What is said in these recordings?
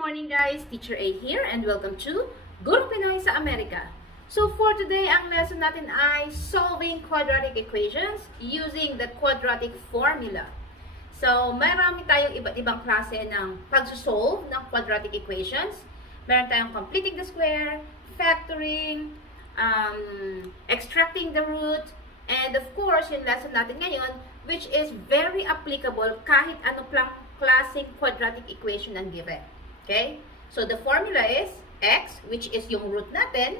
morning guys! Teacher A here and welcome to Guro Pinoy sa Amerika. So for today, ang lesson natin ay solving quadratic equations using the quadratic formula. So marami tayong iba't ibang klase ng pag-solve ng quadratic equations. Meron tayong completing the square, factoring, extracting the root, and of course, yung lesson natin ngayon, which is very applicable kahit ano plang klaseng quadratic equation ang given. Okay? So, the formula is x, which is yung root natin,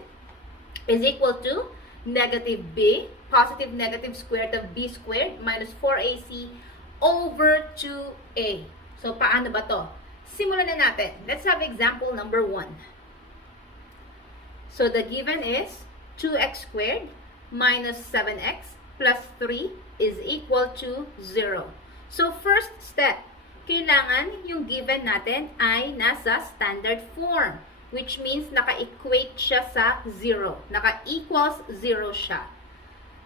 is equal to negative b, positive negative square root of b squared minus 4ac over 2a. So, paano ba to? Simulan na natin. Let's have example number 1. So, the given is 2x squared minus 7x plus 3 is equal to 0. So, first step, kailangan yung given natin ay nasa standard form, which means naka-equate siya sa 0. Naka-equals 0 siya.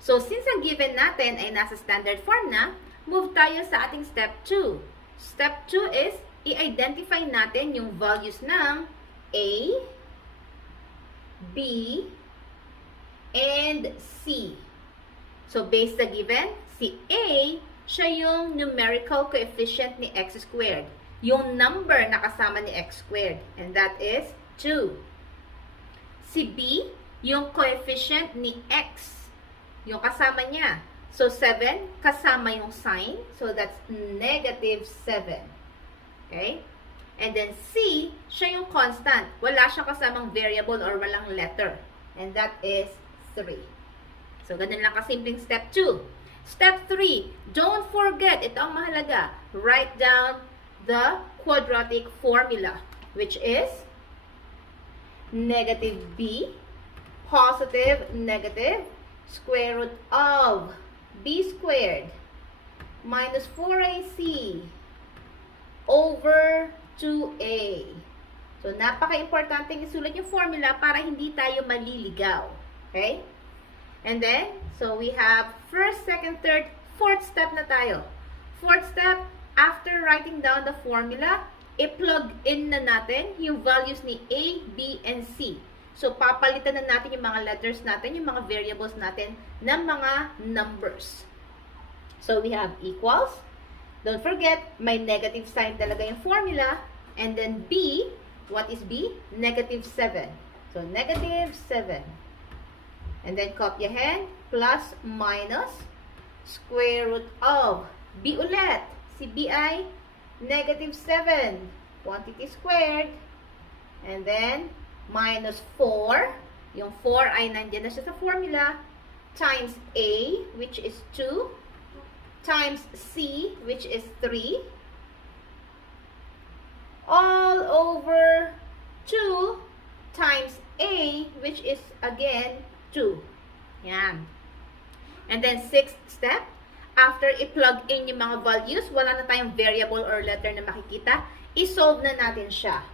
So, since ang given natin ay nasa standard form na, move tayo sa ating step 2. Step 2 is, i-identify natin yung values ng A, B, and C. So, based sa given, si A, siya yung numerical coefficient ni x squared. Yung number na kasama ni x squared. And that is 2. Si B, yung coefficient ni x. Yung kasama niya. So, 7 kasama yung sign. So, that's negative 7. Okay? And then C, siya yung constant. Wala siyang kasamang variable or walang letter. And that is 3. So, ganun lang kasimpleng step 2. Step 3, don't forget, ito ang mahalaga, write down the quadratic formula, which is negative b, positive negative, square root of b squared minus 4ac over 2a. So, napaka-importante isulat yung formula para hindi tayo maliligaw. Okay? And then, so we have first, second, third, fourth step na tayo. Fourth step, after writing down the formula, i-plug in na natin yung values ni A, B, and C. So, papalitan na natin yung mga letters natin, yung mga variables natin ng mga numbers. So, we have equals. Don't forget, may negative sign talaga yung formula. And then B, what is B? Negative 7. So, negative 7. And then, kopyahin, plus, minus, square root of, B ulit. Si B ay negative 7, quantity squared. And then, minus 4. Yung 4 ay nandiyan na siya sa formula. Times A, which is 2. Times C, which is 3. All over 2 times A, which is, again, 2. Yan. And then, sixth step, after i-plug in yung mga values, wala na tayong variable or letter na makikita, i-solve na natin siya.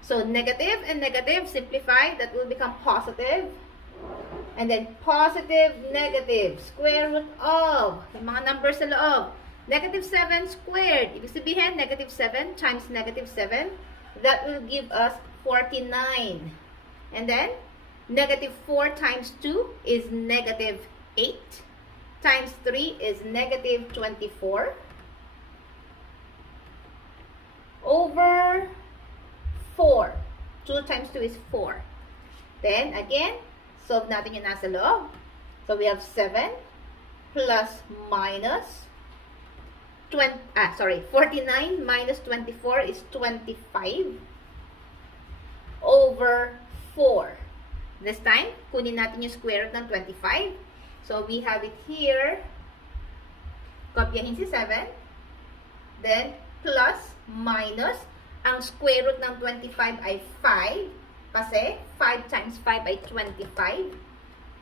So, negative and negative, simplify, that will become positive. And then, positive, negative, square root of, yung mga numbers sa loob. Negative 7 squared, ibig sabihin, negative 7 times negative 7, that will give us 49. And then, negative 4 times 2 is negative 8. Times 3 is negative 24. Over 4. 2 times 2 is 4. Then, again, solve natin yung nasa loob. So, we have 7 plus minus 49 minus 24 is 25 over 4. This time, kunin natin yung square root ng 25. So, we have it here. Kopyahin si 7. Then, plus, minus. Ang square root ng 25 ay 5. Kasi, 5 times 5 ay 25.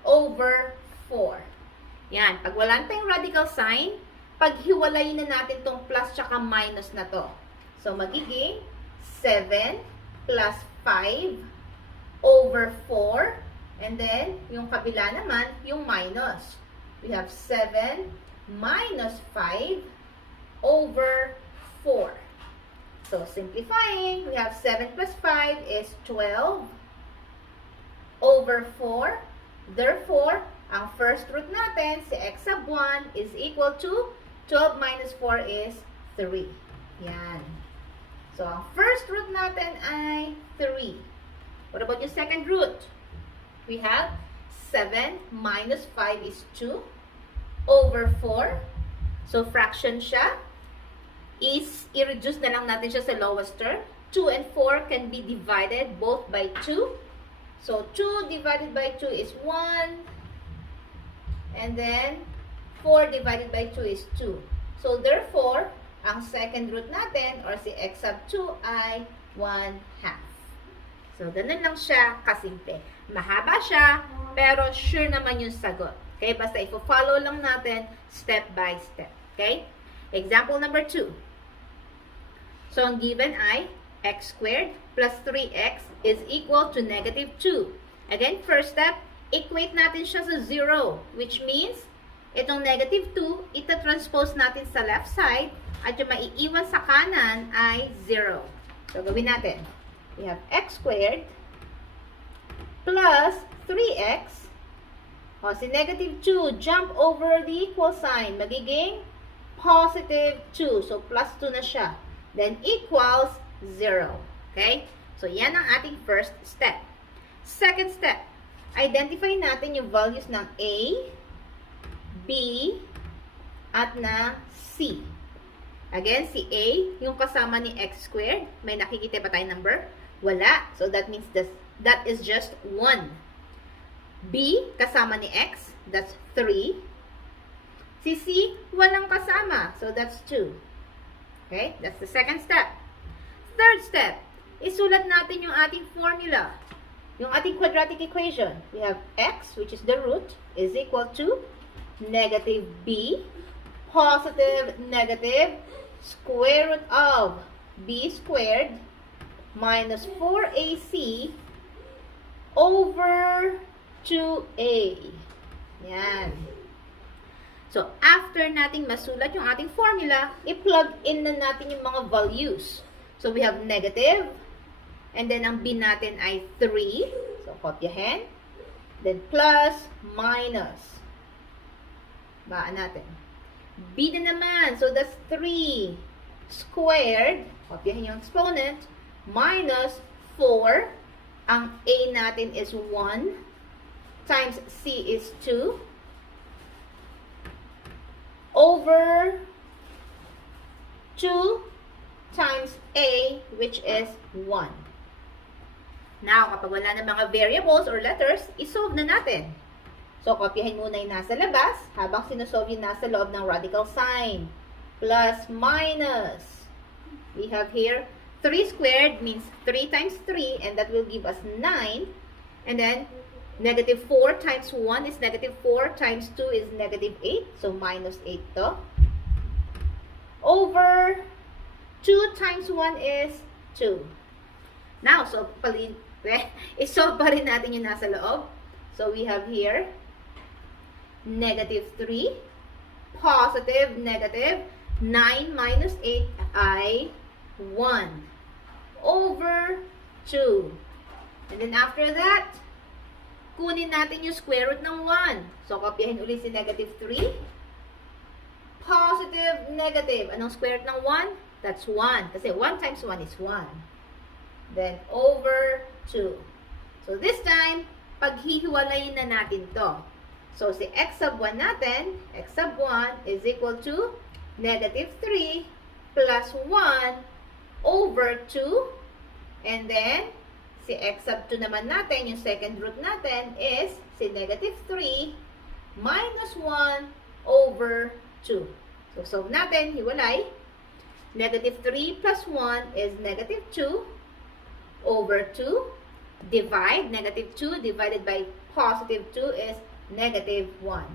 Over 4. Yan. Pag wala tayong radical sign, paghiwalayin na natin tong plus tsaka minus na to. So, magiging 7 plus 5 over 4, and then, yung kabila naman, yung minus. We have 7 minus 5 over 4. So, simplifying, we have 7 plus 5 is 12 over 4. Therefore, ang first root natin, si x sub 1 is equal to 12 minus 4 is 3. Yan. So, ang first root natin ay 3. What about yung second root? We have 7 minus 5 is 2 over 4. So, fraction siya. I-reduce na lang natin siya sa lowest term. 2 and 4 can be divided both by 2. So, 2 divided by 2 is 1. And then, 4 divided by 2 is 2. So, therefore, ang second root natin, or si x sub 2, ay 1/2. So, ganun lang siya kasimple. Mahaba siya, pero sure naman yung sagot. Okay? Basta i-follow lang natin step by step. Okay? Example number 2. So, ang given ay x squared plus 3x is equal to negative 2. Again, first step, equate natin siya sa 0, which means, itong negative 2, ita-transpose natin sa left side, at yung maiiwan sa kanan ay 0. So, gawin natin. We have x squared plus 3x. O, si negative 2, jump over the equal sign. Magiging positive 2. So, plus 2 na siya. Then, equals 0. Okay? So, yan ang ating first step. Second step, identify natin yung values ng a, b, at na c. Again, si a, yung kasama ni x squared, may nakikita ba tayong number? Wala. So, that means that is just 1. B, kasama ni x, that's 3. Si c, walang kasama. So, that's 2. Okay? That's the second step. Third step, isulat natin yung ating formula. Yung ating quadratic equation. We have x, which is the root, is equal to negative b, positive negative, square root of b squared minus 4ac over 2a. Yan. So, after nating masulat yung ating formula, i-plug in na natin yung mga values. So, we have negative, and then ang b natin ay 3. So, kopyahin. Then, plus, minus. Baan natin. B na naman. So, that's 3 squared. Kopyahin yung exponent. Minus 4. Ang a natin is 1. Times c is 2. Over 2 times a, which is 1. Now, kapag wala na mga variables or letters, isolve na natin. So, kopyahin muna yung nasa labas, habang sinusolve yung nasa loob ng radical sign. Plus, minus. We have here, 3 squared means 3 times 3, and that will give us 9. And then, negative 4 times 1 is negative 4 times 2 is negative 8. So, minus 8 to. Over 2 times 1 is 2. Now, so, isolve pa rin natin yung nasa loob. So, we have here, negative 3, positive, negative, 9 minus 8 ay 1. Over 2. And then, after that, kunin natin yung square root ng 1. So, kopyahin ulit si negative 3. Positive, negative. Anong square root ng 1? That's 1. Kasi 1 times 1 is 1. Then, over 2. So, this time, paghihiwalayin na natin to. So, si x sub 1 natin, x sub 1 is equal to negative 3 plus 1 over 2. And then, si x sub 2 naman natin, yung second root natin is si negative 3 minus 1 over 2. So, solve natin, hiwalay. Negative 3 plus 1 is negative 2 over 2. Divide, negative 2 divided by positive 2 is negative 1.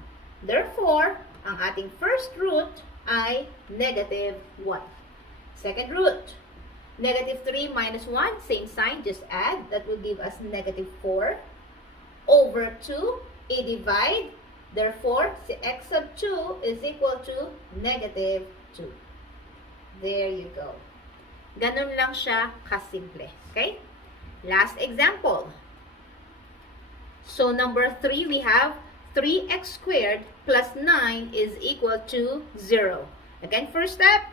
Therefore, ang ating first root ay negative 1. Second root, negative 3 minus 1, same sign, just add. That will give us negative 4 over 2. I-divide. Therefore, si x sub 2 is equal to negative 2. There you go. Ganun lang siya kasimple. Okay? Last example. So, number 3, we have 3x squared plus 9 is equal to 0. Again, first step,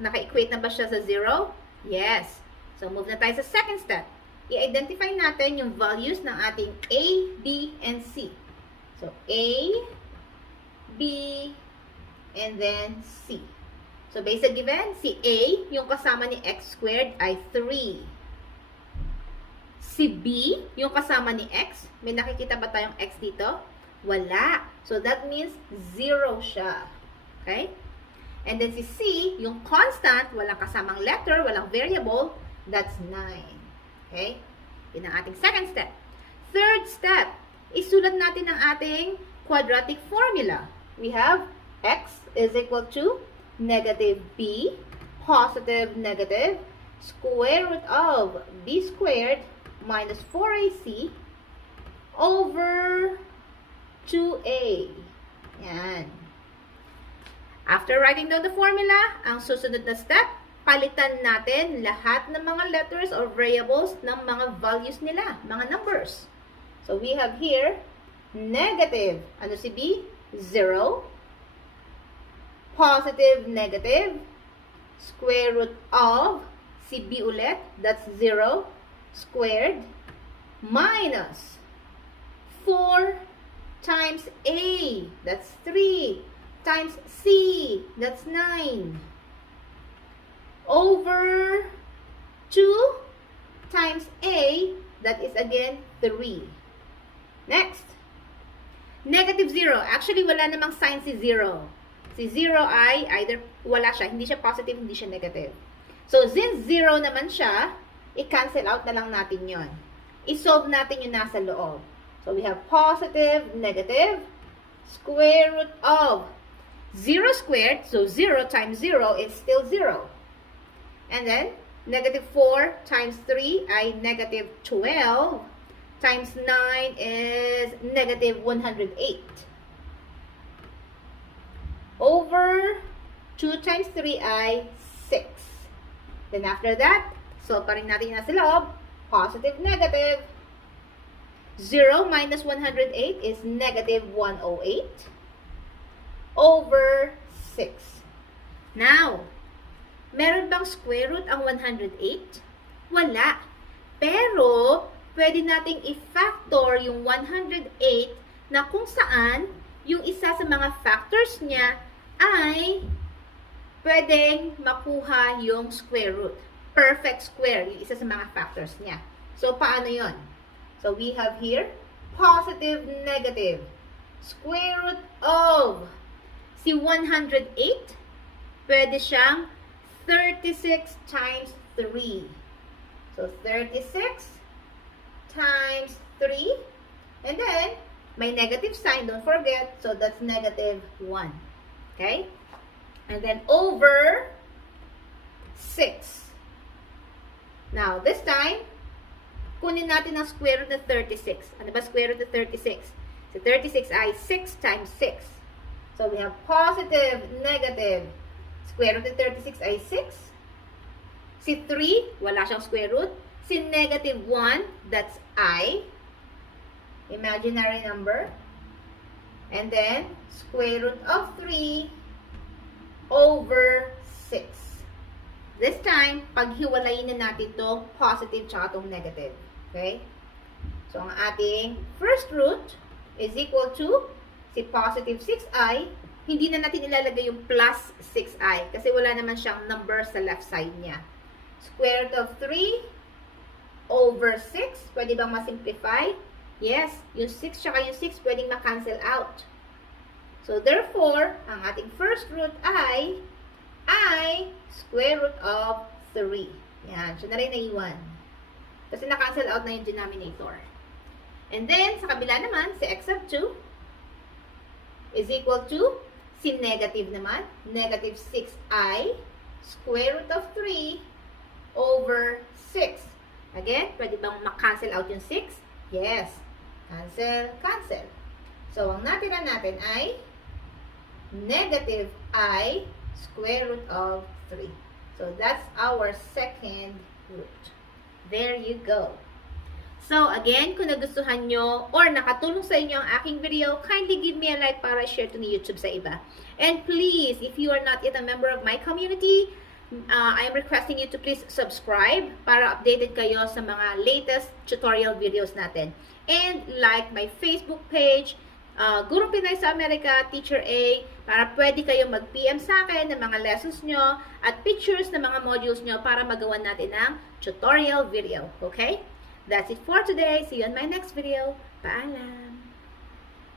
naka-equate na ba siya sa 0? Yes. So, move na tayo sa second step. I-identify natin yung values ng ating A, B, and C. So, A, B, and then C. So, based on given, si A, yung kasama ni x squared ay 3. Si B, yung kasama ni x, may nakikita ba tayong x dito? Wala. So, that means 0 siya. Okay? And then si C, yung constant, walang kasamang letter, walang variable, that's 9. Okay? Yun ang ating second step. Third step, isulat natin ang ating quadratic formula. We have x is equal to negative b, positive negative, square root of b squared minus 4ac over 2a. Yan. After writing down the formula, ang susunod na step, palitan natin lahat ng mga letters or variables ng mga values nila, mga numbers. So, we have here, negative, ano si B? 0. Positive, negative, square root of, si B ulit, that's 0, squared, minus 4 times A, that's 3, times C, that's 9, over 2 times A, that is again 3. Next, negative 0. Actually, wala namang sign si 0. Si 0 ay either wala siya, hindi siya positive, hindi siya negative. So, since 0 naman siya, i-cancel out na lang natin yon. I-solve natin yung nasa loob. So, we have positive, negative, square root of 0 squared. So, 0 times 0 is still 0. And then, negative 4 times 3 ay negative 12. Times 9 is negative 108. Over 2 times 3 ay 6. Then, after that, solve pa rin natin yung nasa loob. Positive, negative. 0 minus 108 is negative 108 over 6. Now, meron bang square root ang 108? Wala. Pero, pwede nating i-factor yung 108 na kung saan yung isa sa mga factors niya ay pwedeng makuha yung square root. Perfect square, yung isa sa mga factors niya. So, paano yon? So, we have here, positive, negative, square root of, si 108, pwede siyang 36 times 3. So, 36 times 3, and then, may negative sign, don't forget, so that's negative 1. Okay? And then, over 6. Now, this time, kunin natin ang square root ng 36. Ano ba square root ng 36? So, 36 ay 6 times 6. So, we have positive, negative. Square root ng 36 ay 6. Si 3, wala siyang square root. Si negative 1, that's I. Imaginary number. And then, square root of 3 over 6. This time, paghiwalayin na natin to positive tsaka itong negative. Okay? So, ang ating first root is equal to si positive 6i. Hindi na natin ilalagay yung plus 6i kasi wala naman siyang number sa left side niya. Square root of 3 over 6. Pwede bang masimplify? Yes. Yung 6 tsaka yung 6 pwedeng ma-cancel out. So, therefore, ang ating first root ay square root of 3. Yan. Siya na rin naiwan. Kasi na-cancel out na yung denominator. And then, sa kabila naman, si x of 2 is equal to, si negative naman, negative 6i square root of 3 over 6. Again, pwede bang ma-cancel out yung 6? Yes. Cancel, cancel. So, ang natira natin ay negative I square root of 3. So that's our second root. There you go. So again, kung nagustuhan nyo or nakatulong sa inyo ang aking video, kindly give me a like para share to ni YouTube sa iba. And please, if you are not yet a member of my community, I am requesting you to please subscribe para updated kayo sa mga latest tutorial videos natin. And like my Facebook page, Gurong Pinay sa Amerika, Teacher A, para pwede kayo mag-PM sa akin ng mga lessons nyo at pictures ng mga modules nyo para magawa natin ng tutorial video. Okay? That's it for today. See you on my next video. Paalam!